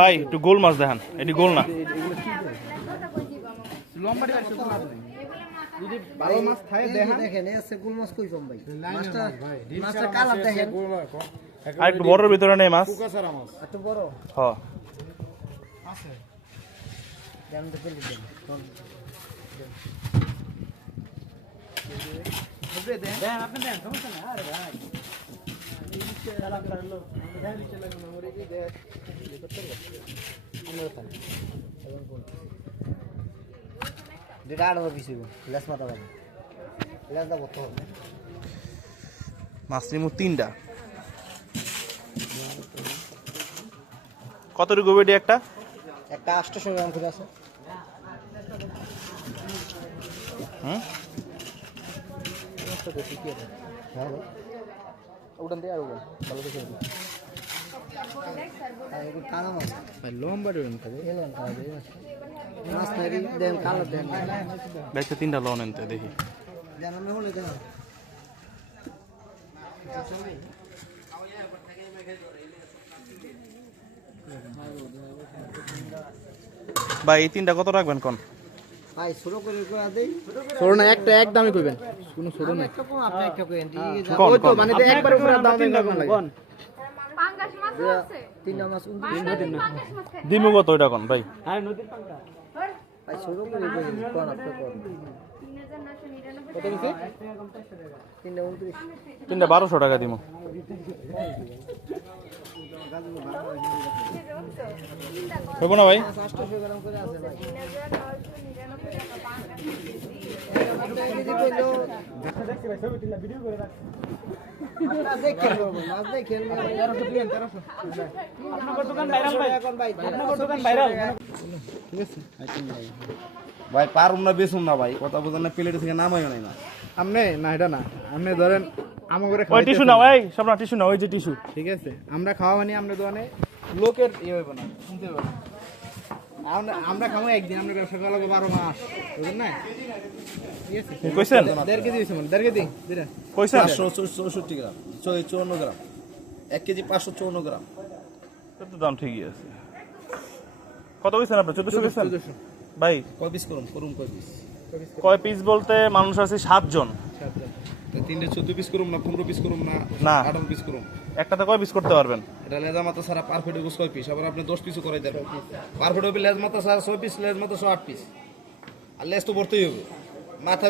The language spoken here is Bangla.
ভাই একটু গোল মাছ দেখান এটি গোল না? যদি ভালো মাছ থাকে দেখেন। দেখেন এই আছে গুল মাছ কই পাম ভাই? মাছটা মাছটা কালার দেখেন। আর একটু বড়র ভিতরে নেই মাছ? বড়। দেন আপনি দেন সমস্যা না আরে ভাই। যেটা আট পিস লেস মাথা লেস দা হবে মাছ নিমু তিনটা কত রুগো বেডি একটা? একটা আটশো গ্রাম করে আছে। হুম? উঠান দিয়ে আর উঠান ভালো দেন দেখতে তিনটা লন এনতে দেখি। ভাই এই তিনটা কত রাখবেন কোন? ভাই ছোট করে করে দেই। ছোট না একটা এক দামই কইবেন। কোনো ছোট না একটা কোন আপনি একটা করেন ঠিক আছে কোন ওই তো মানে একবার পুরো দাম তিনটা কম পাঙ্গাস মাছ আছে? মাছ দিমু কত কোন ভাই? ভাই ছোট করে করে কোন আপনি কোন? কত দিছে? তিনটা উনত্রিশ তিনটা বারোশো টাকা দিমু। হইব না ভাই? ভাই 3999 টাকা পাঙ্গাস দিদি কইলো আপনারা দেখেন বাবু, মাছ দেখেন তেরোশো দিলেন তেরোশো এখন ভাই ঠিক আছে ভাই পারুম না বেসুম না ভাই। কথা বোঝেন না প্লেট থেকে নামাইও নাই না। আমনে না এটা না। আপনি ধরেন ওই টিস্যু সব না টিস্যু না ওই যে টিস্যু। ঠিক আছে আমরা খাওয়া মানে আমরা দোকানে লোকের ইয়ে হইব না শুনতে হবে আমরা আমরা খাব একদিন আমরা ব্যবসা করা লাগবে বারো মাস বুঝলেন না? ঠিক আছে? কইছেন? দেড় কেজি হয়েছে মানে দেড় কেজি দিরা কইছেন? পাঁচশো চৌষট্টি গ্রাম চুয়ান্ন গ্রাম এক কেজি পাঁচশো চুয়ান্ন গ্রাম। তো দাম ঠিকই আছে। কত কইছেন আপনি? চোদ্দশো কইছেন? ভাই কয় পিস করুন করুন কয় পিস। কয় পিস বলতে মানুষ আছে সাতজন। তিনটে চোদ্দ পিস করুম না পনেরো পিস করুম না না। আঠারো পিস করুম। একটাতে কয় পিস করতে পারবেন? এটা লেজা মাথা সারা পারফেক্ট গোস কয় পিস আবার আপনি দশ পিসও করাই দেবেন পারফেক্ট হবে লেজ মাথা সারা ছয় পিস লেজ মাথা ছয় আট পিস আর লেজ তো ভরতেই হবে। মাথা